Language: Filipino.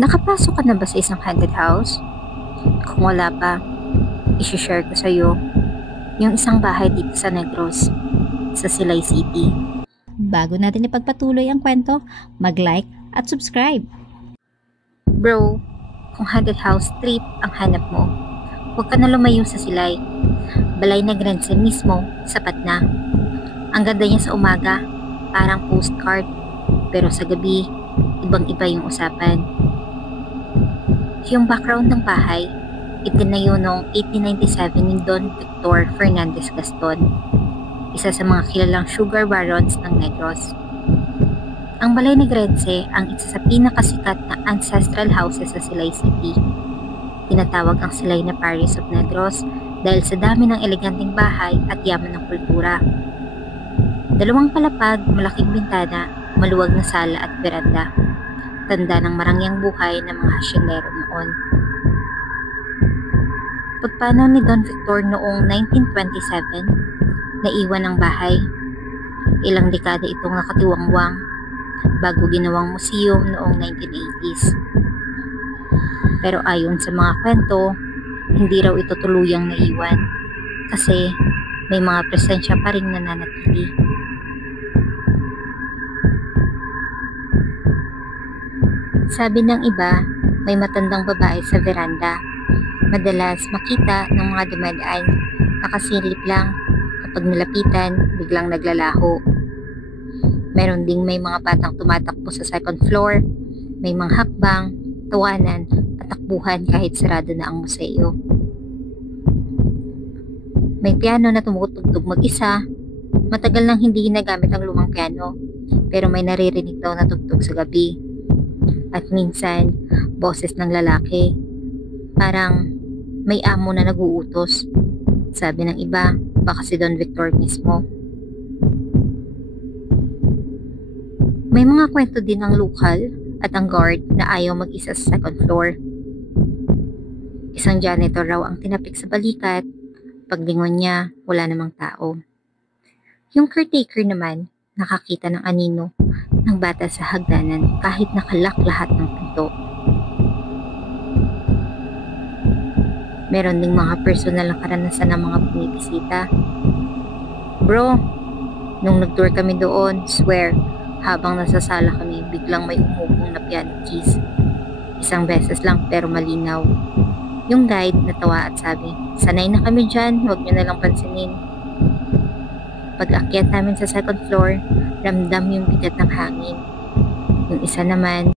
Nakapasok ka na ba sa isang haunted house? Kung wala pa, isi-share ko sa'yo yung isang bahay dito sa Negros, sa Silay City. Bago natin ipagpatuloy ang kwento, mag-like at subscribe. Bro, kung haunted house trip ang hanap mo, huwag ka na lumayo sa Silay. Balay na Grense mismo, sapat na. Ang ganda niya sa umaga, parang postcard, pero sa gabi, ibang-iba yung usapan. Yung background ng bahay, itinayo noong 1897 ni Don Victor Fernandez Gaston, isa sa mga kilalang sugar barons ng Negros. Ang Balay Negrense ang isa sa pinakasikat na ancestral houses sa Silay City. Tinatawag ang Silay na Paris of Negros dahil sa dami ng eleganteng bahay at yaman ng kultura. Dalawang palapag, malaking bintana, maluwag na sala at beranda. Tanda ng marangyang buhay ng mga hasyendero noon. Pagpanaw ni Don Victor noong 1927, naiwan ang bahay. Ilang dekada itong nakatiwangwang bago ginawang museum noong 1980s. Pero ayon sa mga kwento, hindi raw ito tuluyang naiwan kasi may mga presensya pa ring nananatili. Sabi ng iba, may matandang babae sa veranda. Madalas makita ng mga dumadaan, nakasilip lang. Kapag nilapitan, biglang naglalaho. Meron ding may mga batang tumatakbo sa second floor, may mga hakbang, tawanan at takbuhan kahit sarado na ang museo. May piano na tumutugtog mag-isa. Matagal nang hindi ginagamit ang lumang piano, pero may naririnig daw na tugtog sa gabi. At minsan, boses ng lalaki. Parang may amo na naguutos. Sabi ng iba, baka si Don Victor mismo. May mga kwento din ng lokal at ang guard na ayaw mag-isa sa second floor. Isang janitor raw ang tinapik sa balikat. Paglingon niya, wala namang tao. Yung caretaker naman, nakakita ng anino ng bata sa hagdanan kahit nakalak lahat ng pinto. Meron ding mga personal na karanasan ng mga bumibisita. Bro, nung nag-tour kami doon, swear, habang nasa sala kami, biglang may umugong na piano keys. Isang beses lang pero malinaw. Yung guide natawa at sabi, sanay na kami dyan, huwag nyo na lang pansinin. Pag-akyat namin sa second floor, ramdam yung bigat ng hangin. Yung isa naman,